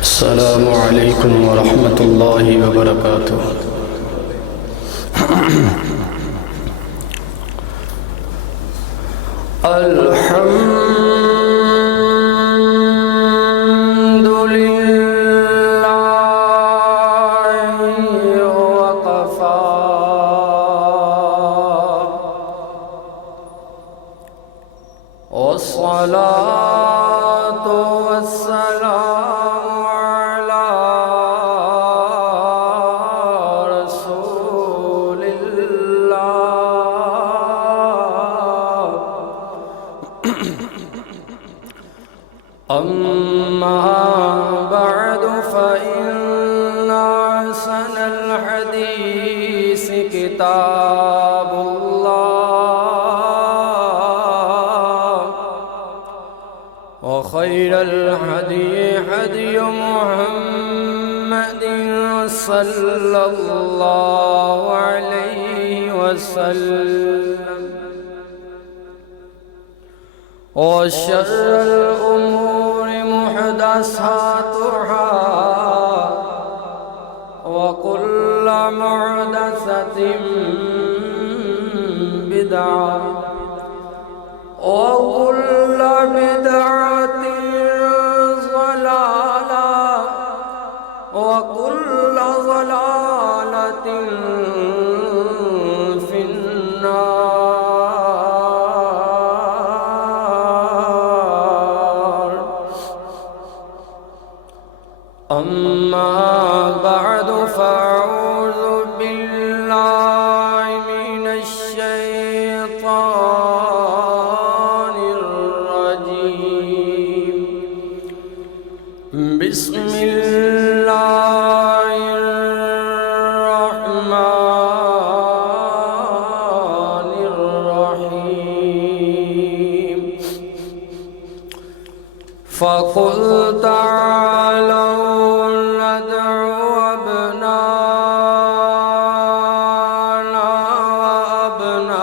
السلام علیکم ورحمۃ اللہ وبرکاتہ۔ الحمد للہ وکفی والصلاة والسلام علی رسول اللہ۔ اما بعد فإن أحسن الحديث كتاب الله، وخير الهدي هدي محمد صلى الله عليه وسلم، وشر الأمور محدثاتها، وكل محدثة بدعة، وكل بدعة ضلالة، وكل ضلالة في النار۔ أما بعد فأعوذ بالله من الشيطان الرجيم، بسم الله الرحمن الرحيم۔ فقل تعالوا ندع أبناءنا وأبناءكم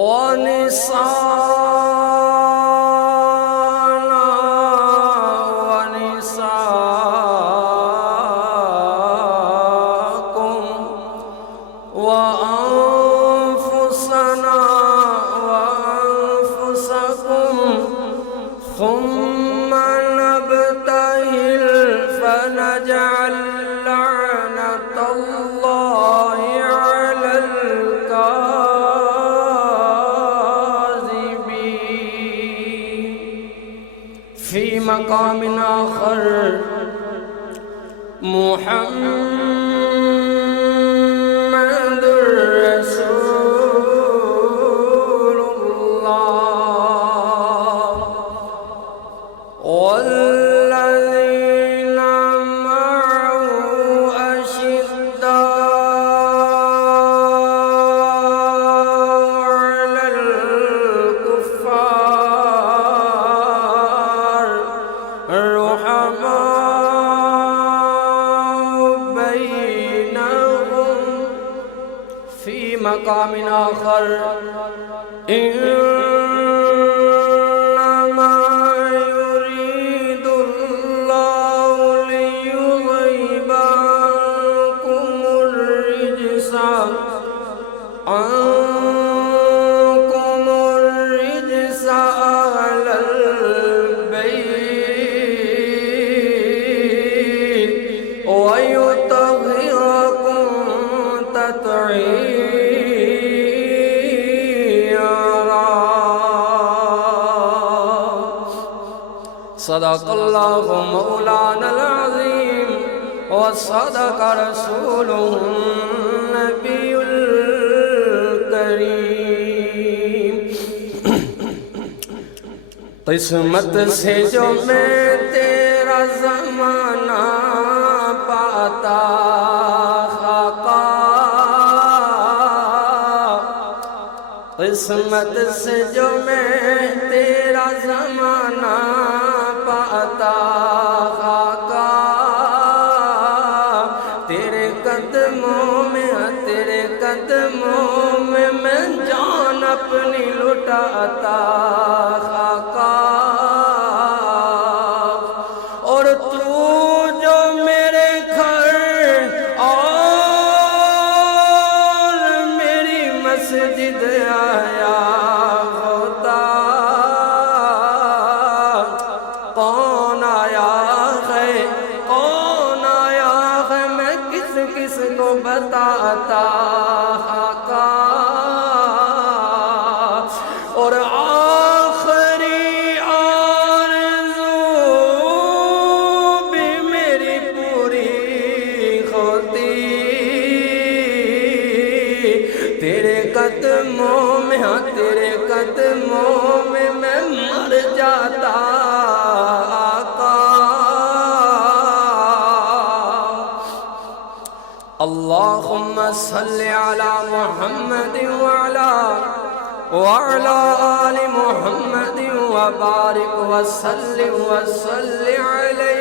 ونساءنا ونساءكم وأنفسنا وأنفسكم، ثم نبتهل فنجعل لعنة الله على الكاذبين۔ في مقام آخر محمد رسول الله، والذين معه أشداء على الكفار رحماء بينهم۔ في مقام آخر إنما يريد الله ليذهب عنكم الرجس أهل البيت ويطهركم تطهيرا۔ صدق الله مولانا العظيم، وصدق رسوله النبي الكريم۔ قسمت سے جو میں تیرا زمانہ پاتا خاکا، قسمت سے جو میں تیرا زمانہ پاتا خاکا، تیرے قدموں میں میں جان اپنی لٹاتا خاکا۔ پاتا خاکا اور آخری آرزو بھی میری پوری ہوتی تیرے قدموں میں، ہاں تیرے قدموں میں میں مر جاتا آقا۔ اللہم صلی علی محمد وعلی آل محمد وبارک وسلم وصلی علیہ۔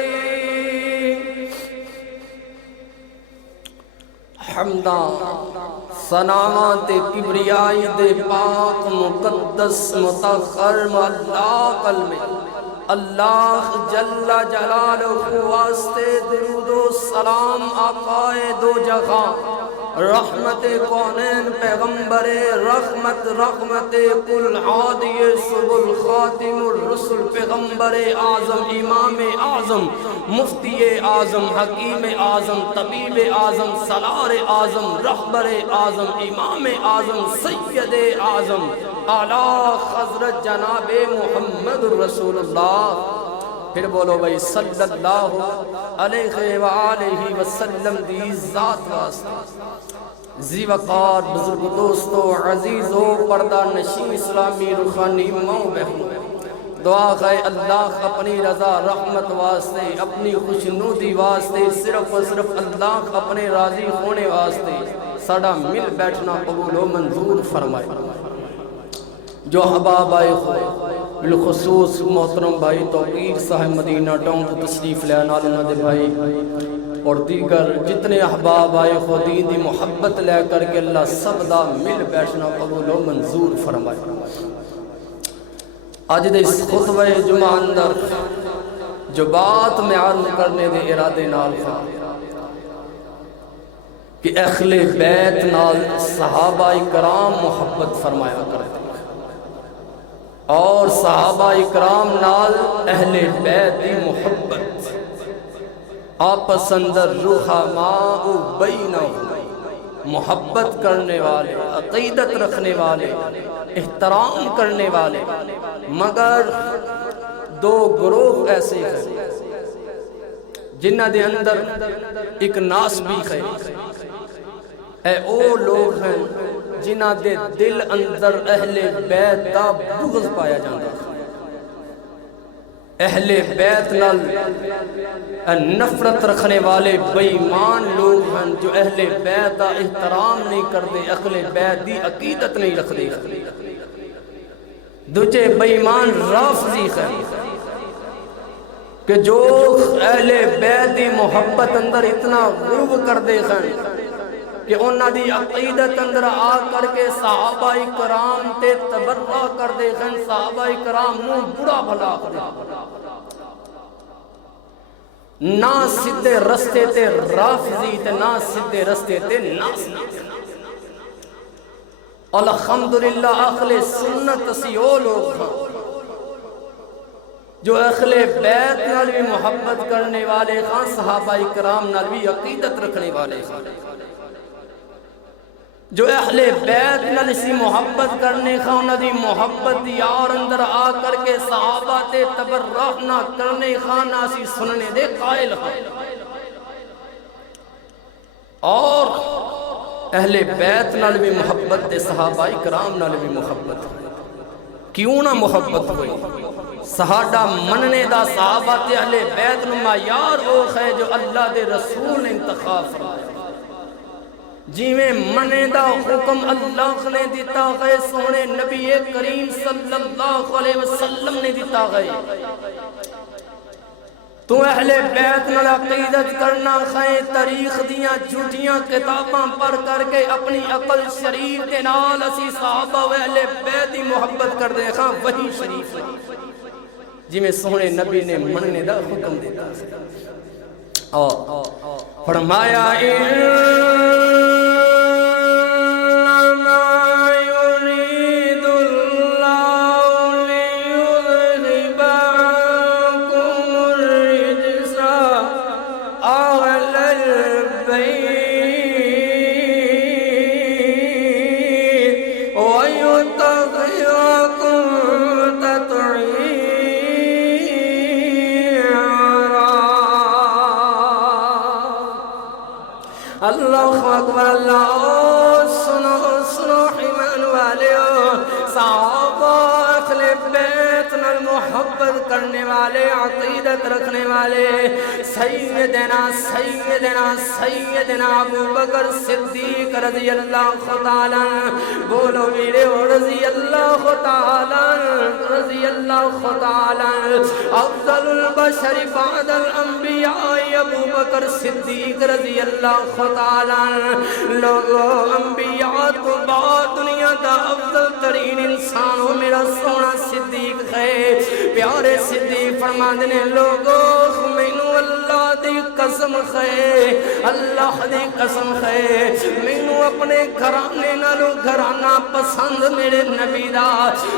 حمدہ ثناوات کبریائی دے پاک مقدس مطہر اللہ قلب اللہ جل جلالہ واسطے درود و سلام آقائے دو جہاں رحمت کونین پیغمبر رحمت رحمت کل عادی سبل خاتم الرسل پیغمبر اعظم امام اعظم مفتی اعظم حکیم اعظم طبیب اعظم سالار اعظم رہبر اعظم امام اعظم سید اعظم اعلیٰ حضرت جناب محمد رسول اللہ۔ پھر بولو بھائی صلی اللہ علیہ وآلہ وسلم دی ذات واسطے۔ زی وقار بزرگ دوستو عزیزو پردہ نشین اسلامی روحانی ماں بہنوں، دعا ہے اللہ اپنی رضا رحمت واسطے، اپنی خوشنودی واسطے، صرف و صرف اللہ اپنے راضی ہونے واسطے ساڑا مل بیٹھنا قبول و منظور فرمائے۔ جو احباب آئے ہوئے بالخصوص محترم بھائی توقیر صاحب مدینہ ٹاؤن کو تشریف لے آنا دے بھائی اور دیگر جتنے احباب آئے ہو دین دی محبت لے کر کے اللہ سب دا مل بیٹھنا قبول و منظور فرمائے۔ آج دے اس خطبہ جمعہ اندر جو بات میں عرض کرنے دے ارادے نال تھا کہ اہل بیت نال صحابہ کرام محبت فرمایا کرتے اور صحابہ اکرام نال اہل بیت دی محبت آپس اندر رحماء بینہم محبت کرنے والے، عقیدت رکھنے والے، احترام کرنے والے، مگر دو گروہ ایسے ہیں جنہ دے اندر ایک ناس بھی ہے، اے او لوگ ہیں جنہ دے دل اندر اہل بیت دا بغض پایا جاندہ ہے۔ اہل بیت نال نفرت رکھنے والے بے ایمان لوگ ہیں جو اہل بیت دا احترام نہیں کرتے، اہل بیت دی عقیدت نہیں رکھتے۔ دوجے بے ایمان رافضی ہیں کہ جو اہل بیت دی محبت اندر اتنا غرب کر دے ہیں کہ انہاں دی عقیدت اندر آ کر کے صحابہ کرام تے تبرہ کر دے ہیں، صحابہ کرام نو برا بھلا کر دے نہ سدھے رستے تے رافضی تے نہ سدھے رستے تے ناصری۔ الحمدللہ اہل سنت اسی او لوگ ہیں جو اہل بیت نال بھی محبت کرنے والے ہیں، صحابہ کرام نال بھی عقیدت رکھنے والے ہیں، جو اہل بیت نال اسی محبت کرنے کا انہاں دی محبت دی اور اندر آ کر کے صحابہ تے تبرہ نہ کرنے کا نہ اسی سننے دے قائل ہیں، اور اہل بیت نال بھی محبت تے صحابہ کرام نال بھی محبت کیوں نہ محبت ہوئی؟ سہاڈا مننے دا صحابہ تے اہل بیت نو معیار او ہے جو اللہ دے رسول نے انتخاب فرمایا، جی میں منے دا حکم اللہ نے دیتا ہے، سونے نبی کریم صلی اللہ علیہ وسلم نے دیتا ہے۔ تو اہل بیت نال عقیدت کرنا ہے، تاریخ دیاں جھوٹیاں کتاباں پڑھ کر کے اپنی عقل شریف کے نال اسی صحابہ و اہل بیت دی محبت کر دے ہاں وہی شریف ہے جی میں سونے نبی نے مننے دا حکم دیتا ہے۔ فرمایا اللہ اکبر اللہ سنو سنو ایمان والےو صحابہ اہل بیت نال محبت کرنے والے عقیدت رکھنے والے سیدنا سیدنا سیدنا ابو بکر صدیق رضی اللہ تعالی بولو میرے رضی اللہ تعالی رضی اللہ تعالی افضل البشر بعد الانبیاء ابو بکر صدیق رضی اللہ تعالی لوگو انبیاء تو بعد دنیا دا افضل ترین انسان ہو میرا سونا صدیق ہے پیارے صدیق فرماندے نے لوگو مینو اللہ دی قسم ہے اللہ دی قسم ہے مینو اپنے گھرانے نالو گھرانہ پسند میرے نبی دا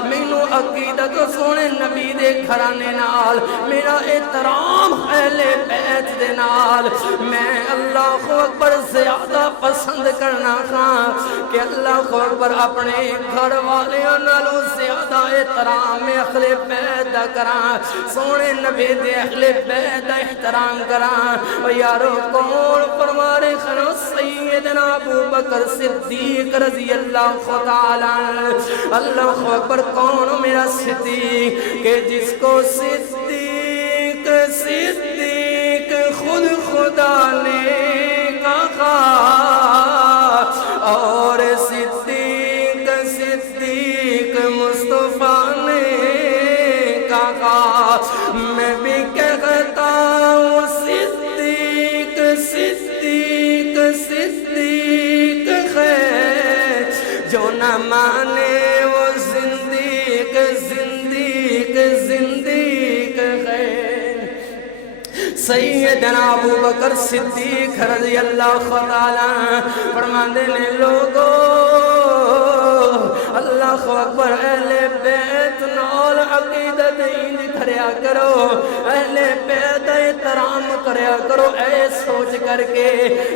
مینو عقیدت سونے نبی دے گھرانے نال میرا احترام اہل بیت دے نال میں اللہ اکبر زیادہ پسند کرنا خواہ کہ اللہ اکبر اپنے گھر والیاں نالو زیادہ احترام اہل بیت دا کراں سونے نبی دے اہل بیت دا احترام کراں اور یارو کون فرمانے خنا سیدنا ابو بکر صدیق رضی اللہ تعالی اللہ اکبر کون میرا صدیق کہ جس کو صدیق صدیق خود خدا نے کہا اور صدیق صدیق مصطفیٰ نے کہا میں بھی کہتا ہوں صدیق صدیق صدیق ہے جو نہ مانے وہ زندیق زندیق زندیق ہے سیدنا ابو بکر صدیق رضی اللہ تعالی فرماندے نے لوگو اللہ اکبر اہل بیت نال عقیدت انج کریا کرو اہل بیت احترام کریا کرو اے سوچ کر کے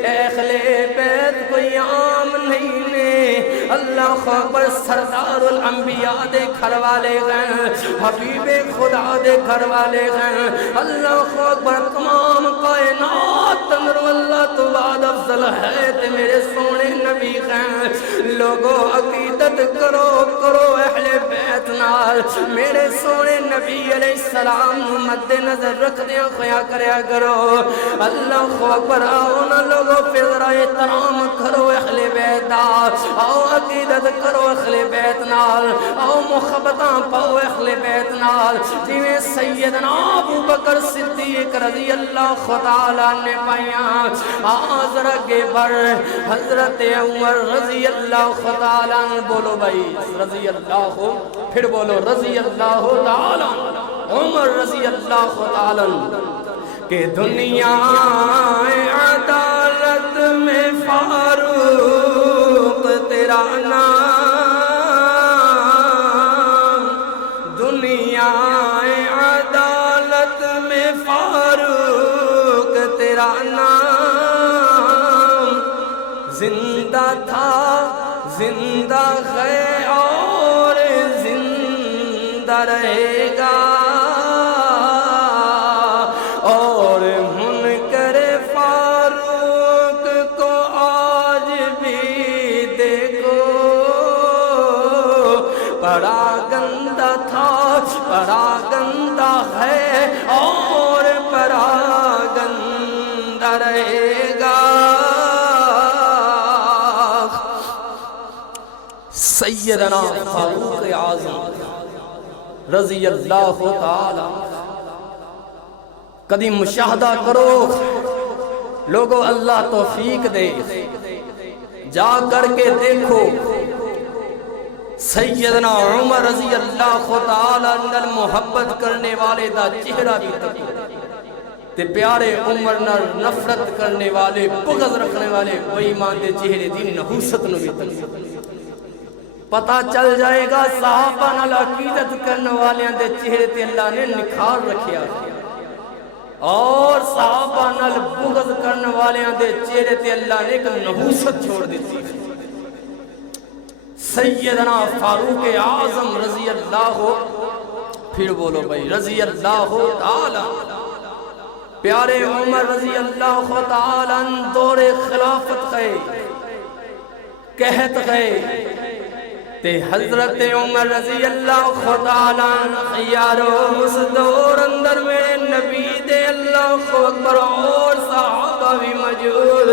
اہل بیت کوئی عام نہیں نے اللہ اکبر سردار الانبیاء دے گھر والے ہیں حبیب خدا دے گھر والے ہیں اللہ اکبر تمام کائنات تندر اللہ تو بعد افضل ہے تے میرے سونے نبی ہیں لوگو عقیدت کرو کرو اہل بیت نال میرے سونے نبی علیہ السلام مد نظر رکھ دیا خیا کریا کرو اللہ اکبر آؤ نا لوگو پھر احترام کرو اہل بیت آؤ عقیدت کرو اہل بیت نال آؤ محبتاں پاؤ اہل بیت نال جویں سیدنا ابو بکر صدیق رضی اللہ تعالیٰ نے پائیاں حاضر کے بر حضرت عمر رضی اللہ تعالیٰ بولو بھائی رضی اللہ پھر بولو رضی اللہ تعالیٰ عمر رضی اللہ تعالیٰ کہ دنیا عدالت میں فاروق تیرا نام دنیا عدالت میں فاروق تیرا نام زندہ تھا زندہ ہے اور زندہ رہے گا اور منکر فاروق کو آج بھی دیکھو بڑا گندہ تھا بڑا گندہ ہے اور بڑا گندہ رہے گا سیدنا فاروق اعظم رضی اللہ تعالی کدی مشاہدہ کرو لوگوں اللہ توفیق دے جا کر کے دیکھو سیدنا عمر رضی اللہ تعالی عنہ محبت کرنے والے دا چہرہ بھی تکو تے پیارے عمر نفرت کرنے والے بغض رکھنے والے کوئی ایمان دے چہرے دین نحوست نو بھی تکو پتہ چل جائے گا صحابہ نال عقیدت کرنے والے دے چہرے تے اللہ نے نکھار رکھیا اور صحابہ نال بغض کرنے والے دے چہرے تے اللہ نے ایک نحوست چھوڑ دیتی سیدنا فاروق اعظم رضی اللہ پھر بولو بھائی رضی اللہ تعالی پیارے عمر رضی اللہ تعالی عنہ دور خلافت گئے کہت گئے تے حضرت عمر رضی اللہ تعالی عنہ یارو اس دور اندر میرے نبی دے اللہ اکبر اور صحابہ بھی موجود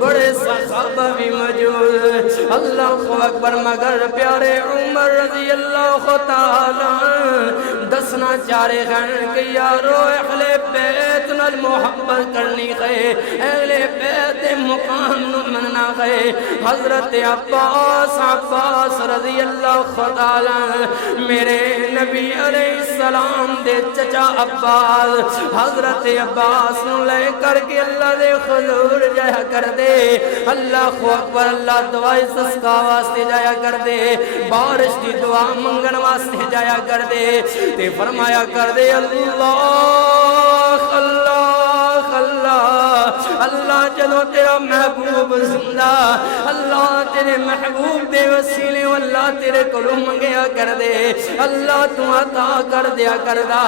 بڑے صحابہ بھی موجود اللہ اکبر مگر پیارے عمر رضی اللہ تعالی عنہ دسنا چارے گھن کہ یارو اہل بیت نال محبت کرنی گئے اہل بیت مقام مننا گئے حضرت عباس رضی اللہ تعالی میرے نبی علیہ السلام دے چچا عباس حضرت عباس نو لے کر کے اللہ دے حضور جایا کر دے اللہ اکبر اللہ دعائے سسکا واسطے جایا کر دے بارش دی دعا منگن واسطے جایا کر دے تے فرمایا کر دے اللہ اللہ اللہ اللہ جدو تیرا محبوب زندہ اللہ تیرے محبوب دے وسیلے اللہ تیرے کلو منگیا کر دے اللہ تو عطا کر دیا کر دا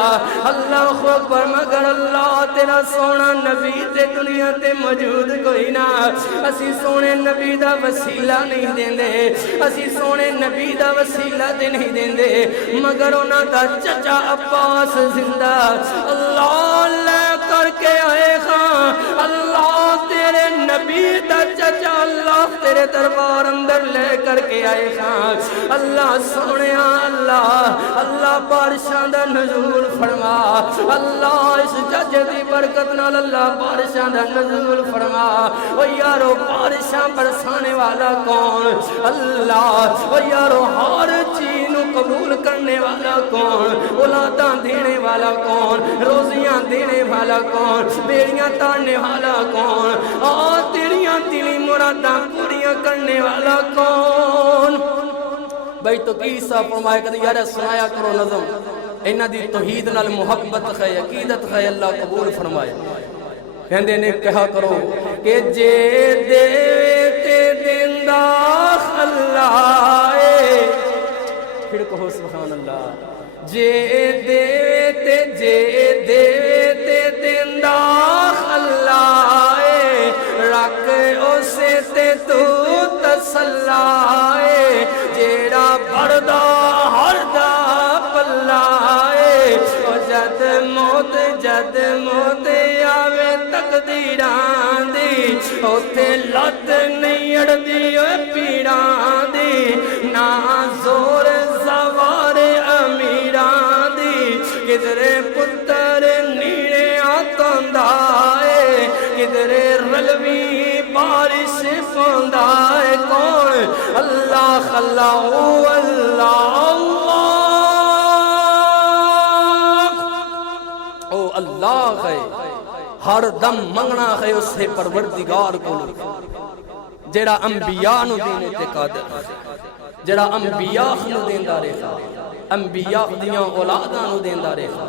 اللہ اکبر مگر اللہ تیرا سونا نبی تے دنیا تے موجود کوئی نہ اسی سونے نبی دا وسیلہ نہیں دیں دے اسی سونے نبی دا وسیلہ تے نہیں دیں دے مگر انہاں دا چچا عباس زندہ اللہ لے کر کے آئے خان اللہ تیرے نبی دا چچا اللہ تیرے دربار اندر لے کر کے آئے خان اللہ سونے اللہ اللہ بارشاں دا نزول فرما اللہ اس جج دی برکت نال اللہ بارشاں دا نزول فرما او یارو بارشاں برسانے والا کون اللہ او یارو ہر چیز نو قبول کرنے والا کون اولاداں دینے والا کون روزیاں دینے والا کون بیڑیاں تارنے والا کون تیریاں دلی مراداں پوریاں کرنے والا کون بھائی تو کیسا فرمائے کہ یار سنایا کرو نظم انہاں دی توحید نال محبت ہے عقیدت ہے اللہ قبول فرمائے کہندے نے کہا کرو کہ جے دے تے دیندا اللہ پھر کہو سبحان اللہ جے دے تے دیندا اللہ رکھ اسے تے تو تسلا جیڑا بڑدا ہر دا پلا جد موت آوے تقدیران دی اوتھے لت نہیں اڑدی پیڑان دی نا زور سوار امیران دی کدرے پتر نیڑے آتاندہ کدرے رلوی بارش پوندائے کون اللہ اللہ اللہ او اللہ ہے ہر دم منگنا ہے اس سے پروردگار کو جڑا انبیاء نو دینے تے قادر جڑا انبیاء نو دیندہ رہا انبیاء دیاں اولاداں نو دیندہ رہا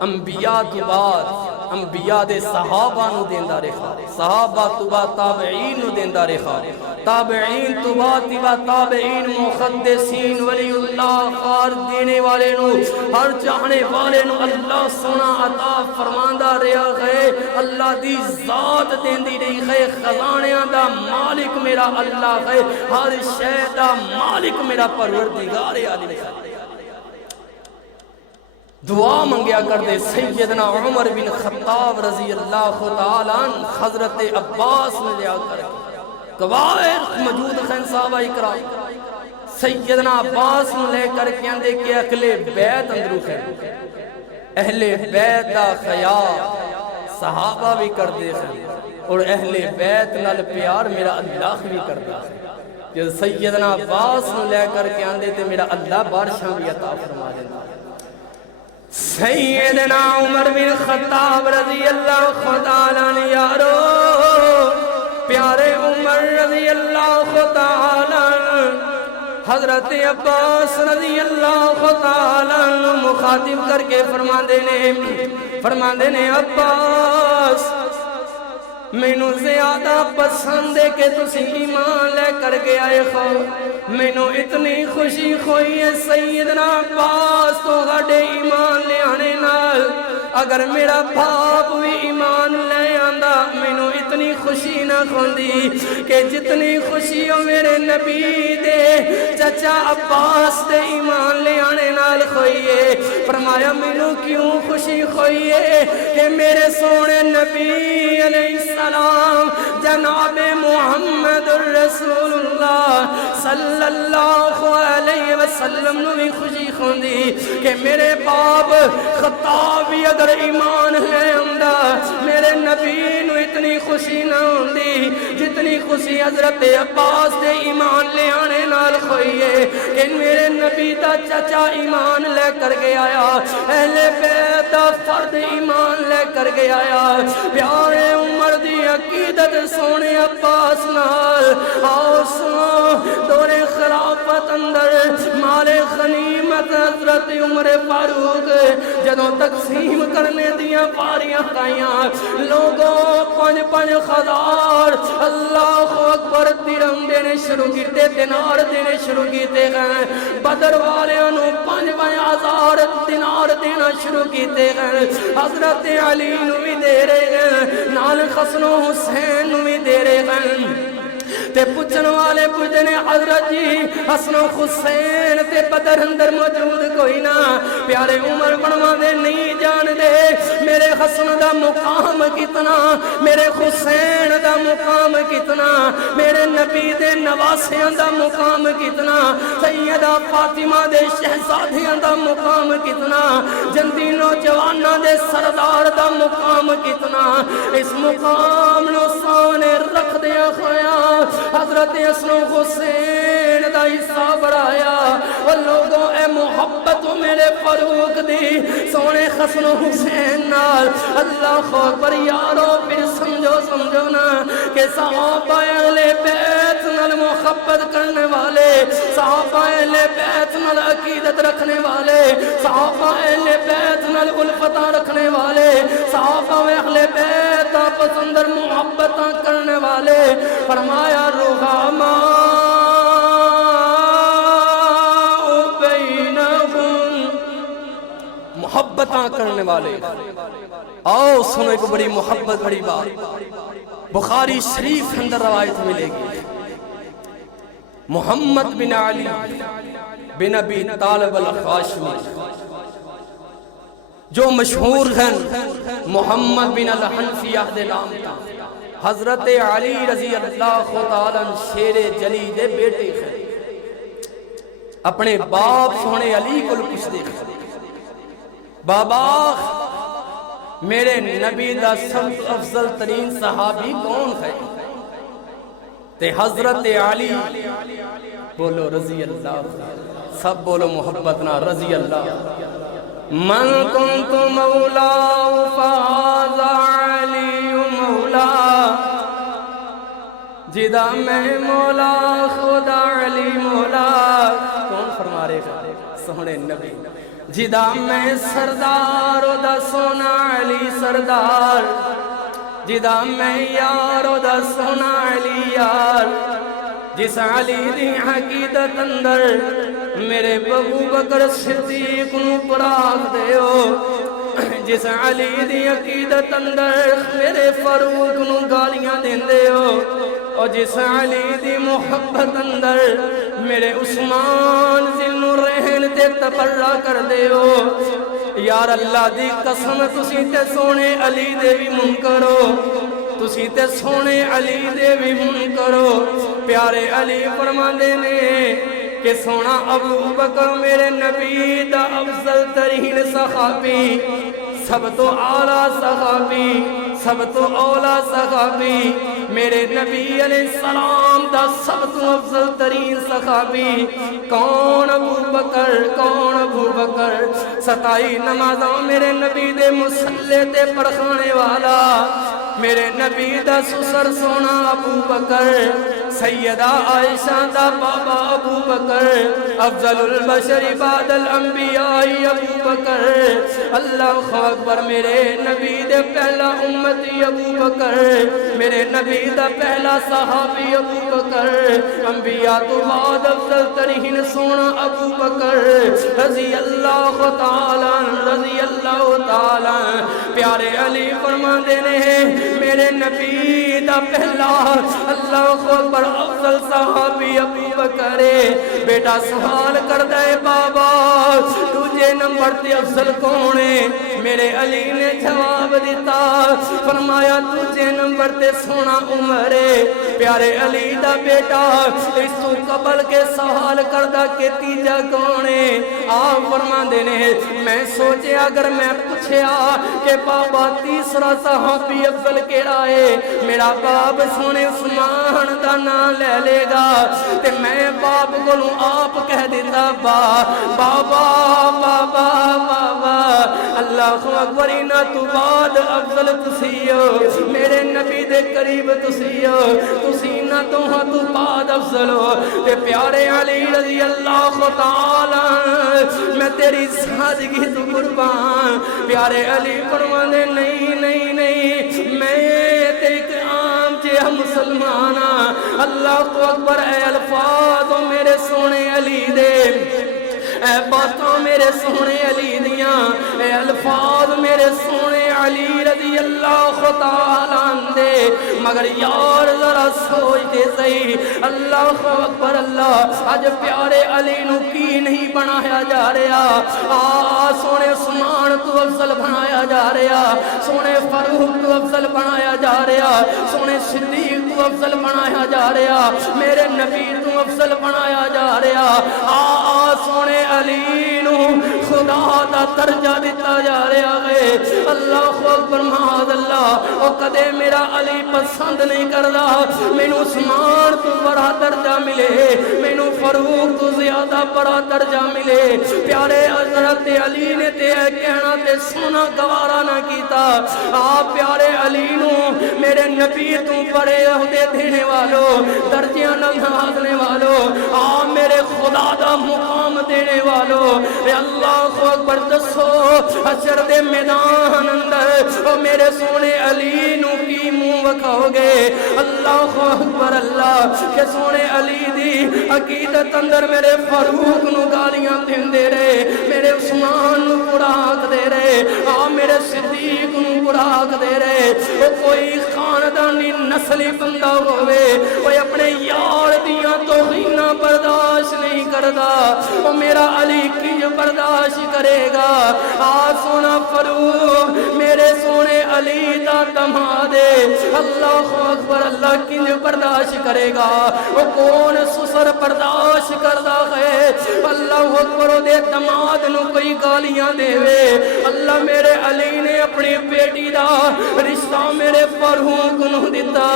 انبیاء تو بعد انبیاء دے صحابہ نو دیندہ رہا صحابہ تو بعد تابعین نو دیندہ رہا تابعین تو بعد تابعین محدثین ولی اللہ خار دینے والے نو ہر چاہنے والے نو اللہ سونا عطا فرماندہ رہا ہے اللہ دی ذات دیندی رہی ہے خزانیاں دا مالک میرا اللہ ہے ہر شے دا مالک میرا پروردگار عالم ہے دعا منگیا کر دے سیدنا عمر بن خطاب رضی اللہ تعالیٰ عنہ حضرت عباس نے لیا کر قوائر موجود خین صحابہ اکرام سیدنا عباس نے لے کر کے اندے کہ اہل بیت اندرو خیر اہل بیت دا خیال صحابہ بھی کر دے خیر اور اہل بیت نال پیار میرا اللہ بھی کر دے جب سیدنا عباس نے لے کر کے اندے تے میرا اللہ بارشاں بھی عطا فرما دینا سیدنا عمر بن خطاب رضی اللہ تعالیٰ عنہ یارو پیارے عمر رضی اللہ تعالیٰ عنہ حضرت عباس رضی اللہ تعالیٰ عنہ مخاطب کر کے فرما دینے عباس مینو زیادہ پسند ہے کہ تسی ایمان لے کر کے آئے خو مینو اتنی خوشی ہوئی ہے سیدنا عباس تو گاڑے ایمان لے آنے نال اگر میرا باپ بھی ایمان لے آندا مینوں اتنی خوشی نہ ہوندی کہ جتنی خوشی ہو میرے نبی دے چچا عباس دے ایمان لے آنے نال ہوئی ہے۔ فرمایا مینوں کیوں خوشی ہوئی ہے کہ میرے سونے نبی علیہ السلام جناب محمد الرسول اللہ صلی اللہ علیہ وسلم نو بھی خوشی ہوندی کہ میرے باپ خطاب بھی اگر ایمان ہے ہوندا میرے نبی نو اتنی خوشی نہ ہوندی جتنی خوشی حضرت عباس دے ایمان لے آنے نال ہوئی ہے کہ میرے نبی دا چچا ایمان لے کر کے آیا، اہل بیت دا فرد ایمان لے کر کے آیا، پیارے عمر دی عقیدت سونے عباس نال آؤ سنو دور خلافت اندر مال غنیمت حضرت عمر فاروق جدوں تقسیم کرنے دیاں پاریاں کائیاں لوگوں 5,000 اللہ اکبر درہم دینے شروع کیتے دینار دینے شروع کیتے ہیں، بدر والیاں نو 5,000 دینار دینا شروع کیتے ہیں، حضرت علی نو بھی دے رہے ہیں، نال حسن و حسین نو بھی دے رہے ہیں۔ تے پوچھن والے پوچھنے حضرت جی حسن و حسین تے بدر اندر موجود کوئی نہ، پیارے عمر بنوا دے نہیں جان دے میرے حسن دا مقام کتنا، میرے حسین دا مقام کتنا، میرے نبی دے نواسیاں دا مقام کتنا، سیدہ فاطمہ دے شہزادیاں دا مقام کتنا، جندی نوجواناں دے سردار دا مقام کتنا، اس مقام نو سامنے رکھ دیا ہویا حضرت حسن و حسین دا حصہ بڑھایا، وہ لوگوں اے محبت میرے فاروق دی سونے حسن و حسین نال اللہ اکبر یارو پھر سمجھو نا کہ صحابہ اہل بیت نال محبت کرنے والے، صحابہ اہل بیت نال عقیدت رکھنے والے، صحابہ اہل بیت نال الفتہ رکھنے والے، صحابہ اہل بیت آپس اندر محبتاں کرنے والے، فرمایا رحماء بینہم، محبتاں کرنے والے۔ آؤ سنو ایک بڑی محبت بڑی بات بخاری شریف اندر روایت ملے گی، محمد بن علی بن ابی طالب الخاشمی جو مشہور ہیں محمد بن الحنفیہ دے نام تا، حضرت علی رضی اللہ تعالیٰ شیر جلی دے بیٹے ہیں، اپنے باپ سونے علی کو کچھ دیکھ بابا میرے نبی دا سب افضل ترین صحابی کون ہے؟ تے حضرت علی بولو رضی اللہ، سب بولو محبتنا رضی اللہ، من کنت مولا فہذا علی مولا، جدا میں مولا خدا علی مولا، کون فرما رہے ہیں؟ سونے نبی، جدا میں سردار دا سونا علی سردار، جدا میں یار دا سونا علی یار، جس علی دی حقیقت اندر میرے ابو بکر صدیق نو پراغ دیو، جس علی دی عقیدت اندر میرے فاروق نو گالیاں دین دیو، اور جس علی دی محبت اندر میرے عثمان ذل نورین تے تبرہ کر دیو، یار اللہ دی قسم تسی تے سونے علی دے بھی منکر ہو، تسی تے سونے علی دے بھی منکر ہو، پیارے علی فرماندے نے کہ سونا ابو بکر میرے نبی دا افضل ترین صحابی، سب تو اعلیٰ صحابی، سب تو اولا صحابی، میرے نبی علیہ السلام دا سب تو افضل ترین صحابی کون؟ ابو بکر، کون ابو بکر؟ 27 نمازاں میرے نبی دے مصلے تے پڑھانے والا، میرے نبی دا سسر سونا ابو بکر، سیدہ عائشہ دا بابا ابو بکر، افضل البشر بعد الانبیاء ابو بکر، اللہ اکبر، میرے نبی دے پہلا امتی ابو بکر، میرے نبی دا پہلا صحابی ابو بکر، انبیاء تو بعد افضل ترین سونا ابو بکر رضی اللہ تعالی، رضی اللہ اللہ تعالی پیارے علی فرماندے نے میرے نبی دا پہلا اللہ اکبر افضل صحابی ابو بکر بیٹا سوال کردا ہے بابا تجھے نمبر تے افضل کون ہے میرے علی نے جواب دیتا فرمایا تجھے نمبر تے سونا عمر ہے پیارے علی دا بیٹا اس تو قبل کے سوال کردا کہ تیجا کون ہے آپ فرماندے نے میں سوچے اگر میں پوچھیا کہ بابا تیسرا صحابی افضل کیڑا ہے میرا باپ سونے عثمان دا نام لے لے گا تے میں باپ کو آپ کہہ دیتا بابا بابا بابا اللہ اکبر نہ تو بعد افضل تسیو میرے نبی دے قریب تسیو تسی نہ تو بعد افضل ہو تے پیارے علی رضی اللہ تعالی میں تیری سادگی تو قربان پیارے علی فرمانے نہیں نہیں نہیں میں ایک عام جہا مسلمان اللہ اکبر اے الفاظ میرے سونے علی دے اے باتاں میرے سونے علی دیاں اے الفاظ میرے سونے علی رضی اللہ تعالیٰ دے مگر یار ذرا سوچتے صحیح اللہ اکبر اللہ آج پیارے علی نو کی نہیں بنایا جا رہا سونے عثمان تو افضل بنایا جا رہا سونے فاروق تو افضل بنایا جا رہا سونے صدیق تو افضل بنایا جا رہا میرے نبی تو افضل بنایا جا رہا سونے علی نو خدا دا درجہ دیتا جا رہا ہے اللہ اکبر معاذ اللہ او کدے میرا علی پسند نہیں کردا مینوں عثمان تو بڑا درجہ ملے مینوں فاروق تو زیادہ بڑا درجہ ملے پیارے حضرت علی نے تے کہنا تے سونا گوارا نہ کیتا پیارے علی نو میرے نبی تو بڑے عہدے دینے والو درجیاں نوازنے والو میرے خدا دا مقام دینے والو اے اللہ اکبر دسو حشر دے میدان اندر او میرے سونے علی نو کی منہ وکھاؤ گے اللہ اکبر اللہ کہ سونے علی دی عقیدت اندر میرے فاروق نو گالیاں دیندے رہے میرے عثمان نو برا آکھ دے رہے میرے صدیق نو برا آکھ دے رہے او کوئی خاندانی نسلی بندہ ہوئے کوئی اپنے یار دیاں توہینہ برداشت نہیں کردا او میرا علی کی برداشت کرے گا سونا فاروق میرے سونے علی دا دمادے اللہ اکبر اللہ کی برداشت کرے گا وہ کون سسر برداشت کردا ہے اللہ اکبر دے دماد نو کوئی گالیاں دے وے اللہ میرے علی نے اپنی بیٹی دا رشتہ میرے فاروق نو دیتا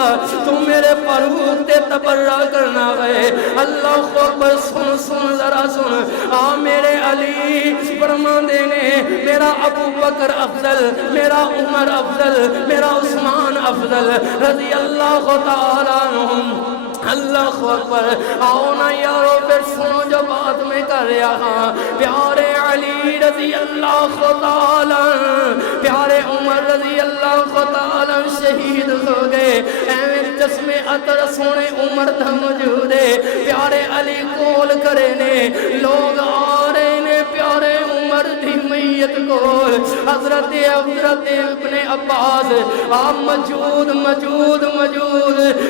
تو میرے فاروق تے تبرہ کرنا ہے اللہ اکبر سن سن ذرا سن میرے علی فرماندے نے میرا ابو بکر افضل میرا عمر افضل میرا عثمان افضل رضی اللہ تعالیٰ عنہم اللہ اکبر آؤ نا یارو پھر سنو جو بات میں کر رہا ہاں پیارے علی رضی اللہ تعالیٰ پیارے عمر رضی اللہ تعالیٰ شہید ہو گئے ایویں جسم عطر سونے عمر دا موجود ہے پیارے علی کول کرے نے لوگ آ رہے نے پیارے عمر دی میت کول حضرت ابن عباس آپ موجود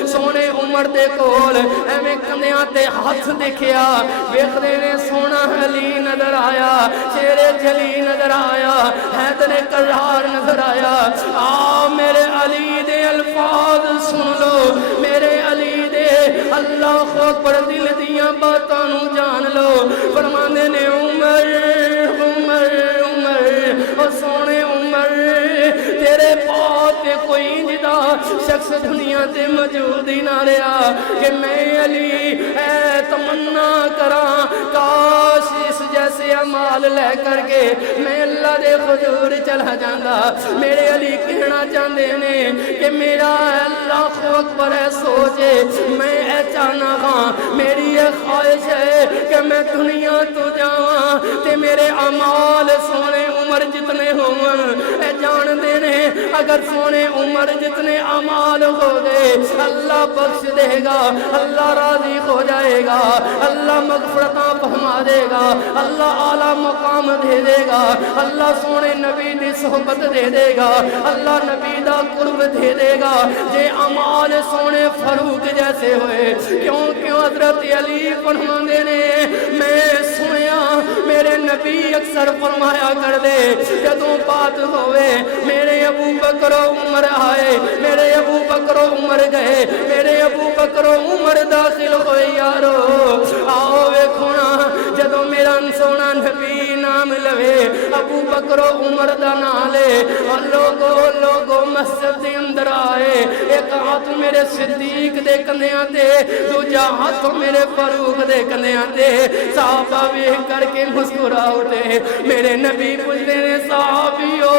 سونے عمر دے کول ایویں کندیاں تے ہاتھ دیکھیا ویکھدے نے سونا علی نظر آیا شیر جلی نظر آیا حیدر کرار نظر آیا میرے علی دے الفاظ سن لو میرے علی دے اللہ اکبر دل دیاں باتاں نو جان لو فرماندے نے عمر عمر عمر او سونے عمر تیرے بات کوئی جدا شخص دنیا تے موجود ہی نہ رہا کہ میں علی اے تمنا کراں کاش اس جیسے عمال لے کر کے میں اللہ دے حضور چلا جاندہ میرے علی کہنا چاہتے ہیں کہ میرا اللہ اکبر ہے سوچے میں اے چاہنا ہاں میری یہ خواہش ہے کہ میں دنیا تو جاواں تے میرے عمال سونے عمر جتنے ہوں اے جان دینے اگر سونے عمر جتنے اعمال ہو گئے اللہ بخش دے گا، اللہ راضی ہو جائے گا، اللہ مغفرتاں فرما دے گا، اللہ اعلیٰ مقام دے دے گا، اللہ سونے نبی دی صحبت دے دے گا، اللہ نبی دا قرب دے دے گا جے اعمال سونے فاروق جیسے ہوئے۔ کیوں حضرت علی فرماندے نے میں سنیا میرے نبی اکثر فرمایا کر دے جدوں بات ہوئے میرے ابو بکر و عمر آئے، میرے ابو بکر و عمر گئے، میرے ابو بکر و عمر داخل ہوئے، یارو آؤ ویکھو نا جدوں میرا سونا نبی نام لوے ابو بکر و عمر دا نام لے اور لوگو مسجد دے اندر آئے، ایک ہاتھ میرے صدیق دے کندیاں تے دوجا ہاتھ میرے فاروق دے کندیاں تے، صحابہ ویکھ کر کے مسکرا اٹھے، میرے نبی پوچھتے نے صحابیو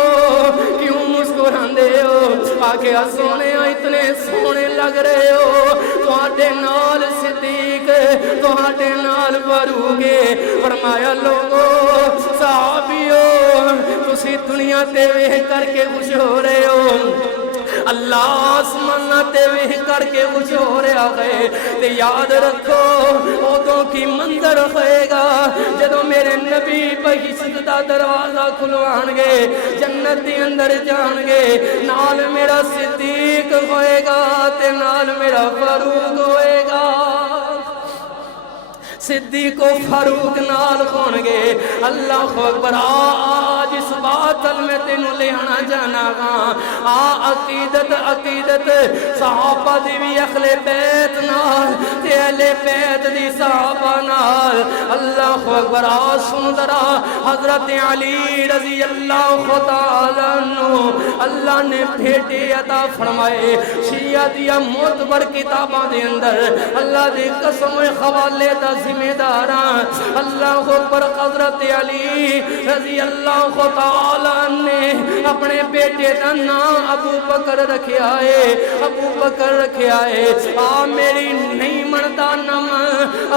کیوں مسکراندے ہو؟ آگے سونے اتنے سونے لگ رہے ہو، تواڈے نال صدیق تواڈے نال فاروق، فرمایا لوگو صحابیو تسی دنیا تے ویکھ کر کے خوش ہو رہے ہو، اللہ آسمان تے ویکھ کر کے خوش ہو رہا ہے، تے یاد رکھو ادوں کی منظر ہوئے گا جدوں میرے نبی بہشت دا دروازہ کھلوان گے، جنت دے اندر جان گے، نال میرا صدیق ہوئے گا تے نال میرا فاروق ہوئے گا، صدیق و فاروق نال ہون گے، اللہ اکبر۔ آج اس باطل میں تینوں لے آنا جانا گا، عقیدت صحابہ دی بھی اہل بیت نال تے اہل بیت دی صحابہ نال، اللہ اکبر۔ سن ذرا حضرت علی رضی اللہ تعالی عنہ اللہ نے بیٹے عطا فرمائے، شیعہ دیا معتبر کتاباں دے اندر اللہ دی قسم حوالے دا ذمہ داراں اللہ اکبر حضرت علی رضی اللہ تعالی نے اپنے بیٹے دا نام ابو بکر رکھیا ہے، ابو بکر رکھیا ہے۔ میری نہیں منتا نم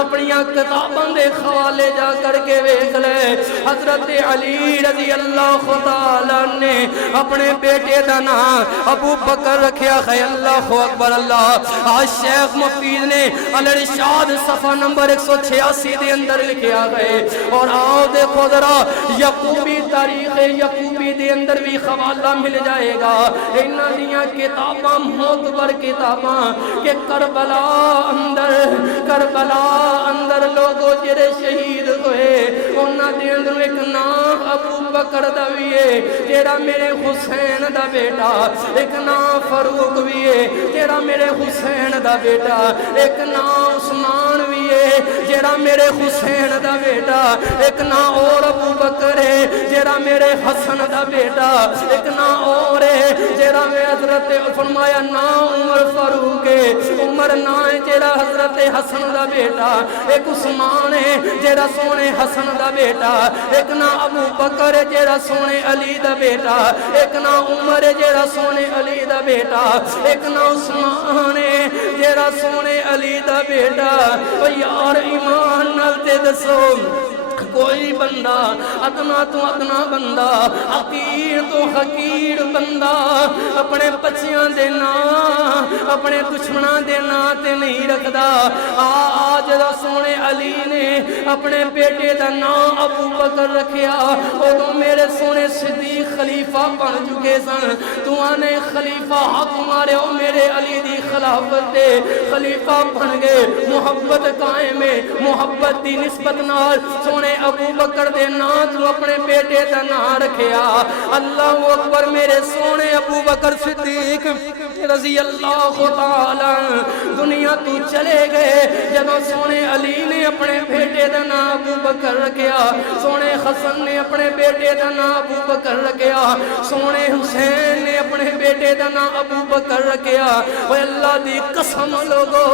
اپنی کتاباں دے حوالے جا کر کے ویکھ لے، حضرت علی رضی اللہ تعالی نے اپنے بیٹے دا نام ابو بکر رکھیا ہے، اللہ اکبر اللہ۔ آج شیخ مفید نے الارشاد صفحہ نمبر 186 دے اندر لکھیا ہے، اور آؤ دیکھو ذرا یعقوبی تاریخ یعقوبی دے اندر بھی حوالہ مل جائے گا، انہاں دیاں کتاباں معتبر کتاباں کہ کربلا اندر لوگوں جڑے شہید ہوئے انہاں دے اندر ایک نام ابو بکر دا بھی ہے جڑا میرے حسین دا بیٹا، ایک نام فاروق بھی ہے جڑا میرے حسین دا بیٹا، ایک نام عثمان بھی ہے جڑا میرے حسین دا بیٹا، ایک نام اور ابو بکر ہے جڑا میرے حسن دا بیٹا، ایک نام اور ہے جڑا میں حضرت فرمایا نام عمر فاروق ہے، عمر نام ہے جڑا حضرت حسن دا بیٹا، ایک عثمان ہے جڑا سونے حسن دا بیٹا، ایک نام ابو بکر ہے جڑا سونے علی دا بیٹا، ایک نام عمر ہے جڑا سونے علی دا بیٹا، ایک نام عثمان ہے جڑا سونے علی دا بیٹا۔ او یار ایمان نال تے دسو کوئی بندہ ادنا تو ادنا بندہ حقیر تو حقیر بندہ اپنے بچیاں دے نام اپنے دشمناں دے نام تے نہیں رکھدا۔ آج دا سونے علی نے اپنے بیٹے دا نام ابو بکر رکھیا، ادوں میرے سونے صدیق خلیفہ بن چکے سن، تو آنے خلیفہ حق مارے ہو میرے علی دی خلافت دے خلیفہ بن گئے، محبت قائم ہے، محبت دی نسبت نال سونے ابو بکر دے نام تو اپنے بیٹے دا نام رکھیا، اللہ اکبر۔ میرے سونے ابو بکر صدیق رضی اللہ تعالی دنیا تو چلے گئے، جب سونے علی نے اپنے بیٹے دا نام ابو بکر رکھیا، سونے حسن نے اپنے بیٹے دا نام ابو بکر رکھیا، سونے حسین نے اپنے بیٹے دا نام ابو بکر رکھیا۔ وہ اللہ دی قسم لوگو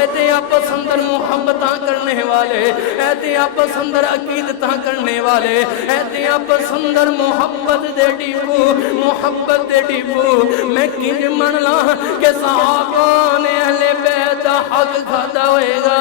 ایتے آپس اندر محبتاں کرنے والے، ایتے آپس اندر عقیدتاں کرنے والے، ایتے آپس اندر محبت دے ڈیبو، محبت دے ڈیبو میں کنج منلا کہ صحابہ نے اہل بیت حق کھادا ہوئے گا،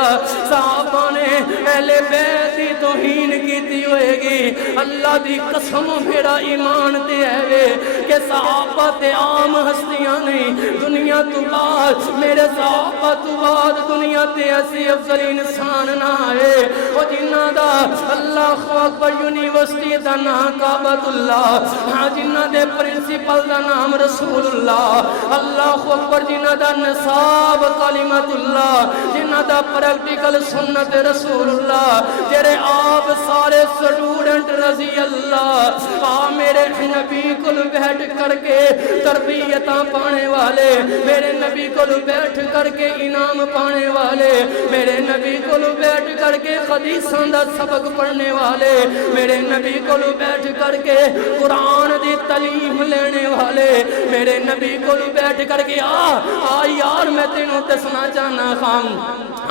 صحابہ نے اہل بیت توہین کیتی ہوئے گی، اللہ دی قسم میرا ایمان ایمان تے ہے کہ صحابہ تے عام ہستیاں نہیں دنیا تو بعد میرے صحابہ تو بعد دنیا تے ایسی افضل انسان نہ آئے وہ جنہ دا اللہ اکبر یونیورسٹی دا نام کعبۃ اللہ ہاں جنہ دے پرنسپل دا نام رسول اللہ اللہ اکبر جنہ دا نصاب کلمت اللہ جنہ دا پریکٹیکل سنت رسول اللہ جڑے آپ سارے سٹوڈنٹ رضی اللہ میرے نبی کو بیٹھ کر کے تربیتاں پانے والے میرے نبی کو بیٹھ کر کے انعام پانے والے میرے نبی کو بیٹھ کر کے حدیثاں دا سبق پڑھنے والے میرے نبی کو بیٹھ کر کے قرآن دی تعلیم لینے والے میرے نبی کو بیٹھ کر کے یار میں تینوں دسنا چاہنا خام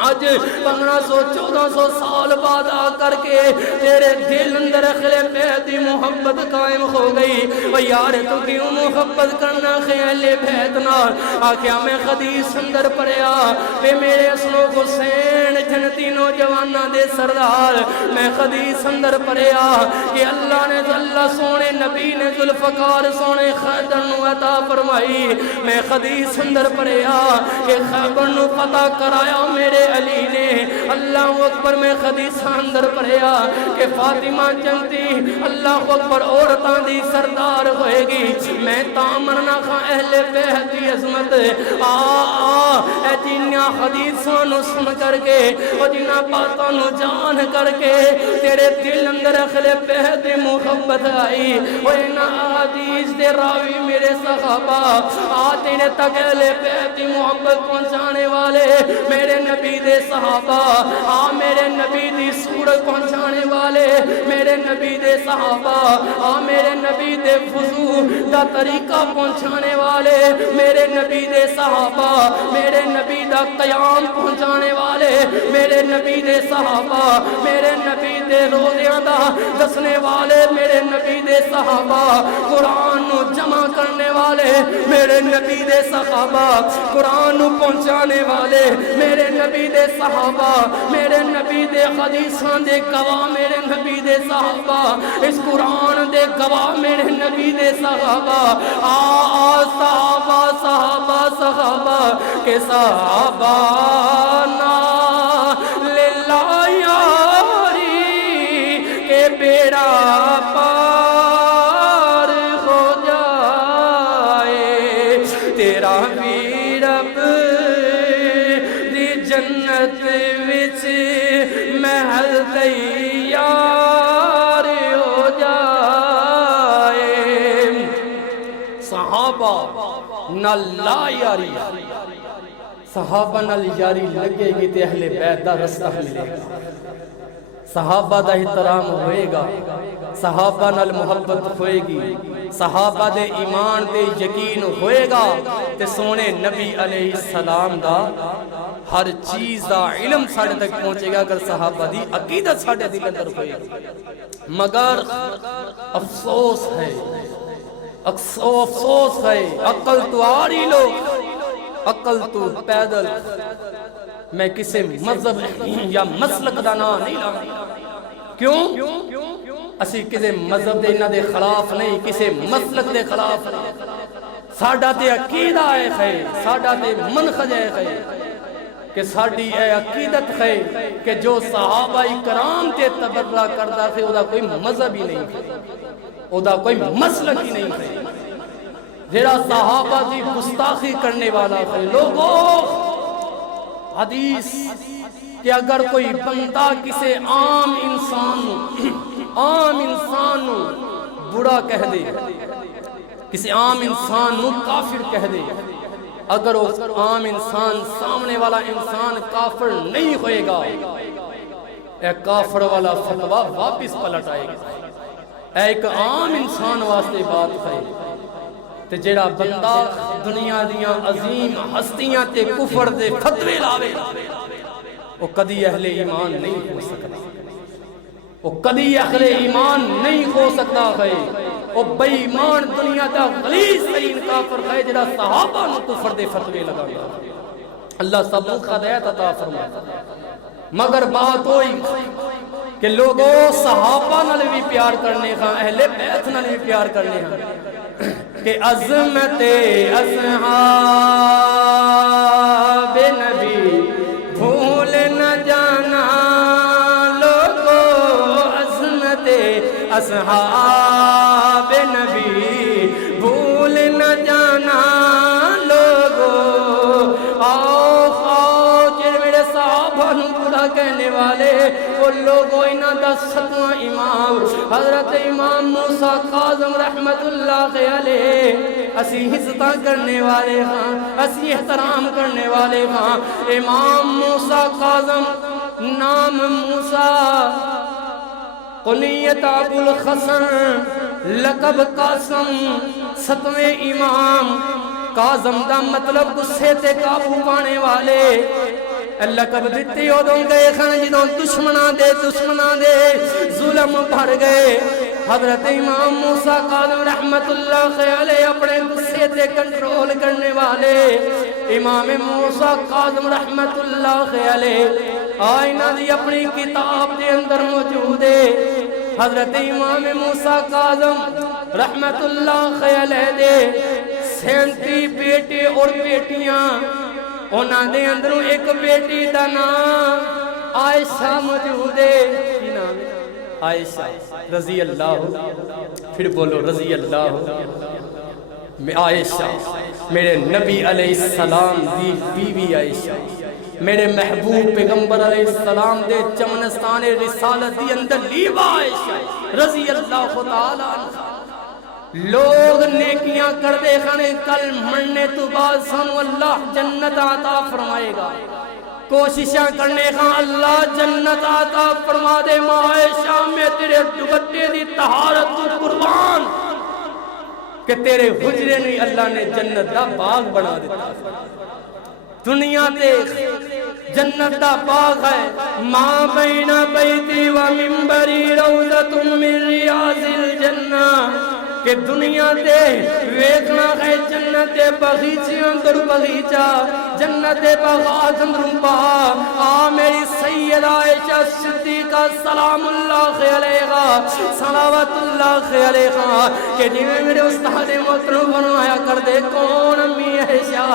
آج 1500-1400 سال بعد آ کر کے تیرے دل اندر خلے بیت دی محبت قائم ہو گئی یار تو کیوں محبت کرنا خیال بیت نال آکھیا میں حدیث اندر پڑھیا پہ میرے اسنو حسین جنتی نوجوانہ دے سردار میں حدیث اندر پڑھیا کہ اللہ نے اللہ سونے نبی نے ذوالفقار سونے خیبر نو عطا فرمائی میں حدیث اندر پڑھیا کہ خیبر نو پتہ کرایا میرے علی نے اللہ اکبر میں حدیث اندر پڑھیا کہ فاطمہ جنتی اللہ اکبر عورتاں دی سردار ہوئے گی میں تامرنا خان اہل بیت دی عظمت اے جنیا حدیثاں نو سن کر کے او جنہ باتاں نو جان کر کے تیرے دل اندر اہل بیت دی محبت آئی او انہاں حدیث دے راوی میرے صحابہ تیرے تک اہل بیت دی محبت پہنچانے والے میرے نبی دے صحابہ میرے نبی دی صورت پہنچانے والے میرے نبی دے صحابہ میرے نبی دے وضو دا طریقہ پہنچانے والے میرے نبی دے صحابہ میرے نبی دا قیام پہنچانے والے میرے نبی دے صحابہ میرے نبی دے روزیاں دا دسنے والے میرے نبی دے صحابہ قرآن نو جمع کرنے والے میرے نبی دے صحابہ قرآن نو پہنچانے والے میرے نبی دے صحابہ میرے نبی دے حدیثاں دے گواہ میرے نبی دے صحابہ اس قرآن دے گواہ میرے نبی دے صحابہ صحابہ صحابہ صحابہ کے صحابہ نا للہ یاری کے بیڑا پار ہو جائے تیرا بھی رب دی جنت وچ محل تیار ہو جائے صحابہ نال لا یاری صحابہ نال یاری لگے گی تے اہل بیت دا رستہ ملے گا صحابہ دا احترام ہوئے گا صحابہ نال محبت ہوئے گی صحابہ دے ایمان دے یقین ہوئے گا تے سونے نبی علیہ السلام دا ہر چیز دا علم ساڑھے تک پہنچے گا اگر صحابہ دی عقیدت ساڑھے دل اندر ہوئے گا مگر افسوس ہے افسوس ہے عقل تو آری لوگ عقل تو پیدل میں کسی مذہب یا مسلک دا نام نہیں لاؤں کیوں اسی کسی مذہب دے نہ دے خلاف نہیں کسی مسلک دے خلاف نہیں ساڑھا تے عقیدہ ہے ساڑھا تے منخج ہے کہ ساڑھی اے عقیدت ہے کہ جو صحابہ کرام تے تبرہ کردہ تھے وہ دا کوئی مذہب ہی نہیں ہے وہ دا کوئی مسلک ہی نہیں ہے جیڑا صحابہ دی گستاخی کرنے والا ہے لوگوں حدیث کہ اگر کوئی بندہ کسی عام انسان برا کہہ دے کسی عام انسان نو کافر کہہ دے اگر اس عام انسان سامنے والا انسان کافر نہیں ہوئے گا اے کافر والا فتوہ واپس پلٹ آئے گا اے ایک عام انسان واسطے بات ہے تے جیڑا بندہ دنیا دیاں عظیم ہستیاں تے کفر دے فتوے لاوے وہ کدی اہل ایمان نہیں ہو سکتا وہ کدی اہل ایمان نہیں ہو سکتا ہے وہ بے ایمان دنیا دا غلیظ ترین کافر ہے جڑا صحابہ نو کفر دے فتوے لگا گیا اللہ سب کو ہدایت عطا فرمائے مگر بات ہوئی کہ لوگوں صحابہ نال بھی پیار کرنے ہاں، اہل بیت نال بھی پیار کرنے ہاں کہ عظمت اصحاب نبی بھول نہ جانا لوگوں، عظمت اصحاب نبی بھول نہ جانا لوگوں۔ آؤ جن میرے صحابہ نو برا کہنے والے وہ لوگوں انہاں دا ستواں امام حضرت امام موسیٰ کاظم رحمت اللہ علیہ اسی عزت کرنے والے ہاں، اسی احترام کرنے والے ہاں۔ امام موسیٰ کاظم نام موسیٰ، کنیت ابو الحسن، لقب قاسم، ستویں امام۔ کاظم دا مطلب غصے تے قابو پانے والے۔ لقب دیتی ادوں گئے خان جدوں دشمناں دے ظلم بڑھ گئے۔ حضرت امام موسیٰ کاظم رحمت اللہ علیہ اپنے غصے تے کنٹرول کرنے والے امام موسیٰ کاظم رحمت اللہ علیہ آئینہ دی اپنی کتاب دے اندر موجود ہے۔ حضرت امام موسیٰ کاظم رحمت اللہ علیہ دے 37 بیٹے اور بیٹیاں، انہاں دے اندروں ایک بیٹی دا نام عائشہ موجود ہے۔ کی نام ہے؟ عائشہ رضی اللہ، پھر بولو رضی اللہ۔ عائشہ میرے نبی علیہ السلام دی بیوی عائشہ، میرے محبوب پیغمبر علیہ السلام دے چمنستان رسالت دی اندر لیوا عائشہ رضی اللہ تعالیٰ عنہ۔ لوگ نیکیاں کر دے خانے کل مرنے تو بعد سانو اللہ جنت عطا فرمائے گا، کوششاں کرنے خاں اللہ جنت عطا فرما دے۔ عائشہ میں تیرے دوپٹے دی طہارت تو قربان کہ تیرے حجرے نہیں اللہ نے جنت دا باغ بنا دیتا۔ دنیا تے جنت دا باغ ہے، ماں بین بیتی و منبری روضۃ من ریاض الجنہ، کہ دنیا تے ویکھنا ہے جنت بغیچے اندر بغیچہ، جنت باغات اندر باغ۔ آ میری سیدہ عائشہ صدیقہ سلام اللہ علیہا، صلوات اللہ علیہا، کہ جنہیں میرے استاد محترم فرمایا کر دے کون امی عائشہ،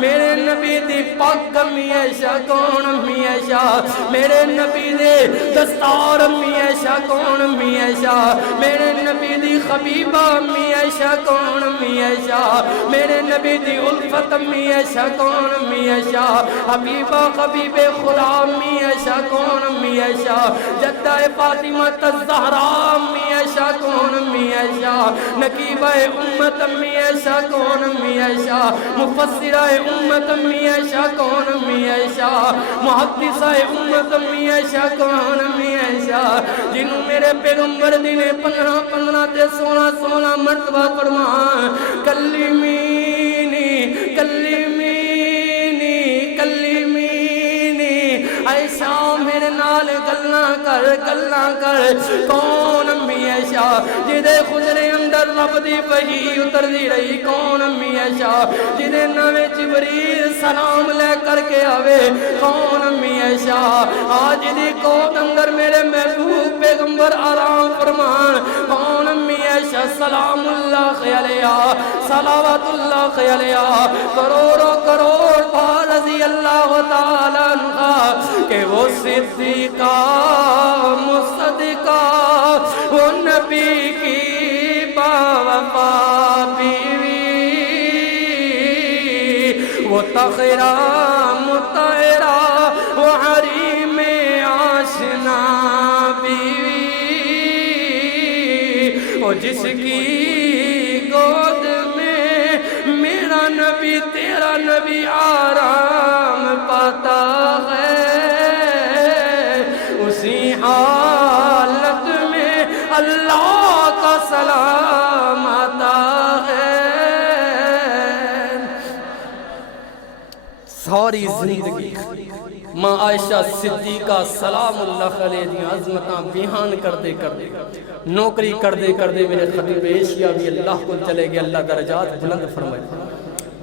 میرے نبی دی پاک امی عائشہ کون امی عائشہ، میرے نبی دے دستار امی عائشہ کون امی عائشہ، میرے نبی دی خبیبہ امی عائشہ کون امی عائشہ، میرے نبی دی الفت امی عائشہ کون امی عائشہ، حبیبہ حبیب خدا امی عائشہ کون امی عائشہ، جدہ فاطمہ الزہراء امی عائشہ کون امی عائشہ، نقیبہ امت امی عائشہ کون امی عائشہ، مفسرہ امت امی عائشہ کون امی عائشہ، محدثہ امت امی عائشہ کون امی عائشہ، جنہوں میرے پیغمبر دینے 15 تے 16 مرتبہ فرمان کلمینی کلمینی کلمینی، عائشہ میرے نال گلاں کر کون امی عائشہ، جدے خجرے اندر رب دی وحی اتر دی رہی کون امی عائشہ، جدے نوے جبریل سلام لے کر کے آوے کون امی عائشہ، آج دی کوت اندر میرے محبوب پیغمبر آرام فرمان کون امی عائشہ سلام اللہ علیہ، صلوات اللہ علیہ، کروڑوں کروڑ بار رضی اللہ تعالیٰ عنہ، کہ وہ صدیقہ مصدقہ وہ نبی کی باوفا بیوی، وہ طاہرہ مطہرہ وہ حریم آشنا بیوی، وہ جس کی گود میں میرا نبی تیرا نبی آرام پاتا ہے، اسی حالت میں اللہ کا سلام آتا ہے۔ ساری زندگی ماں عائشہ صدیقہ سلام اللہ علیہ دی عظمتاں بیان کردے نوکری کردے میرے خطیب ایشیا بھی اللہ کو چلے گئے، اللہ درجات بلند فرمائے۔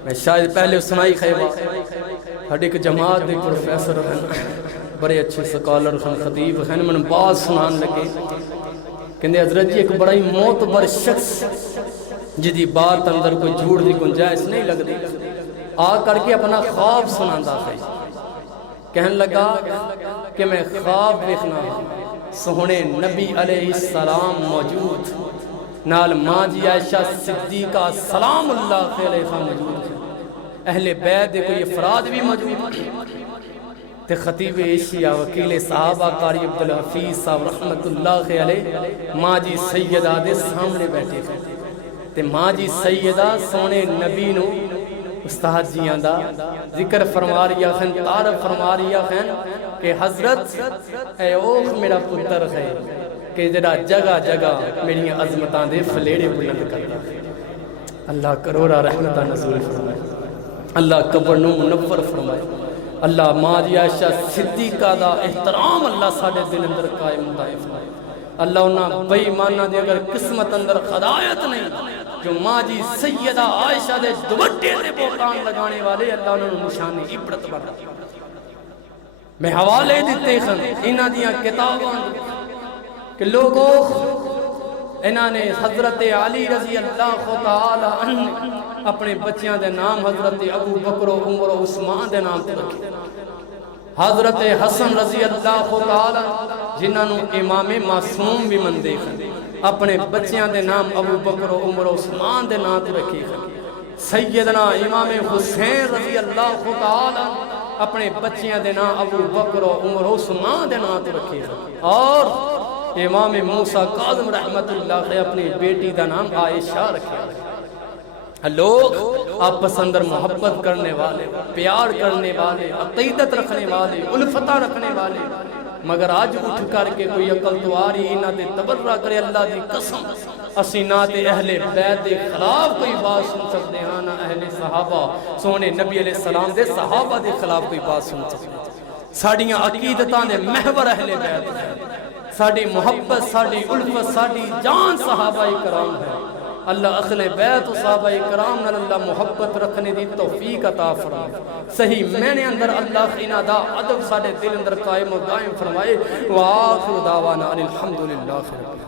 میں شاید پہلے سنائی خیبہ ہڈ ایک جماعت دے پروفیسر ہیں بڑے اچھے سکالر خطیب ہیں، من بات سنان لگے کہ حضرت جی ایک بڑا ہی معتبر شخص جدی بات اندر کوئی جھوٹ دی گنجائش نہیں لگ دی آ کر کے اپنا خواب سناندا ہے، کہنے لگا کہ میں خواب دیکھنا سونے نبی علیہ السلام موجود نال ماں جی عائشہ صدیقہ سلام اللہ علیہ موجود، اہل بیت کوئی افراد بھی موجود تے خطیب ایشیا وکیل صحابہ قاری عبدالحفیظ صاحب رحمت اللہ علیہ ماں جی سیدہ دے سامنے بیٹھے ہیں تے ماں جی سیدہ سونے نبی نو استاد جیاں دا ذکر فرما رہیا خین، تعارف فرما رہیا خین کہ حضرت اے اوخ میرا پتر ہے کہ جڑا جگہ جگہ میری عظمتان دے فلیڑے بلند کرتا ہے۔ اللہ کروڑا رحمتہ نزول فرمائے، اللہ قبر نو منور فرمائے، اللہ ماں جی عائشہ صدیقہ دا احترام اللہ ساڑھے دل اندر قائم دائم فرمائے، اللہ انہاں بے ایمانہ دے اگر قسمت اندر خدایت نہیں جو ماں جی سیدہ عائشہ دے دوبٹے دے بوتان لگانے والے اللہ انہوں نشانی عبرت بنا میں حوالے دیتے ہیں انہاں دیاں کتاباں کہ لوگوں انہاں نے حضرت علی رضی اللہ تعالی عنہ اپنے بچیاں دے نام حضرت ابو بکر و عمر و عثمان دے نام تے رکھے، حضرت حسن رضی اللہ تعالی جنہاں نو امام معصوم بھی من دیکھیں اپنے بچیاں دے نام ابو بکر و عمر و عثمان دے نام تے رکھے ہیں، سیدنا امام حسین رضی اللہ تعالی اپنے بچیاں دے نام ابو بکر و عمر و عثمان دے نام تے رکھے ہیں، اور امام موسیٰ کاظم رحمت اللہ علیہ اپنی بیٹی دا نام عائشہ رکھے ہیں۔ لوگ آپس اندر محبت کرنے والے، پیار کرنے والے، عقیدت رکھنے والے، الفتہ رکھنے والے، مگر آج اٹھ کر کے کوئی عقل تو آ رہی نہ دے تبرہ کرے اللہ دی قسم اسی نہ دے اہل بیت دے خلاف کوئی بات سن سکتے ہیں، نہ اہل صحابہ سونے نبی علیہ السلام دے صحابہ دے خلاف کوئی بات سن سکتے ہیں۔ ساڑیاں عقیدتان دے محور اہل بیت ہیں، ساڑی محبت، ساڑی الفت، ساڑی جان صحابہ کرام ہے، اللہ اہل بیت و صحابہ کرام نال اللہ محبت رکھنے دی توفیق عطا فرمائے، صحیح میں نے اندر اللہ خینہ دا عدب ساڑے دل اندر قائم و دائم فرمائے، وآخر دعوانا الحمدللہ رب العالمین۔